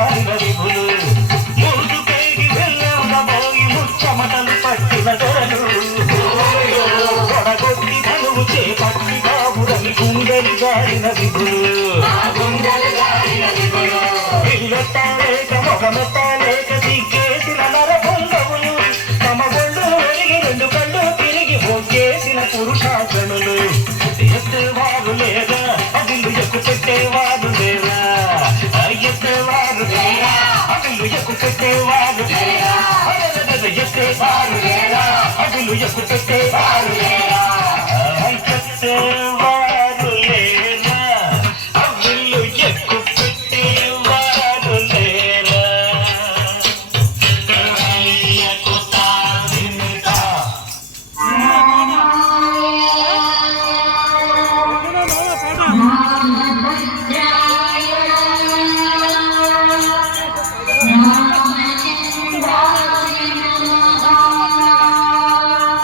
గాలిన విభులు మూడు పేగి వెళ్ళబోయి ముచ్చమటలు పట్టిన దొరలు కొడగొట్టి తనువు చేపట్టి బాబురని గుండెలు గాలిన విభులు ఇల్లెత్తాలేక మొగమెత్తాలేక దిగ్గేసిన నరబొండవులు తమ ఒళ్ళు ఒరిగి రెండు కళ్ళు తిరిగి మొగ్గేసిన పురుషాసనులు ఎత్తేవారు లేదా అదిల్లు ఎక్కు పెట్టేవారు లేదా ఎత్తేవారు లేదా అదిల్లు ఎక్కు పెట్టేవారు లేదా ఎత్తేవారు లేదా అదిల్లు ఎక్కు పెట్టేవారు లేదా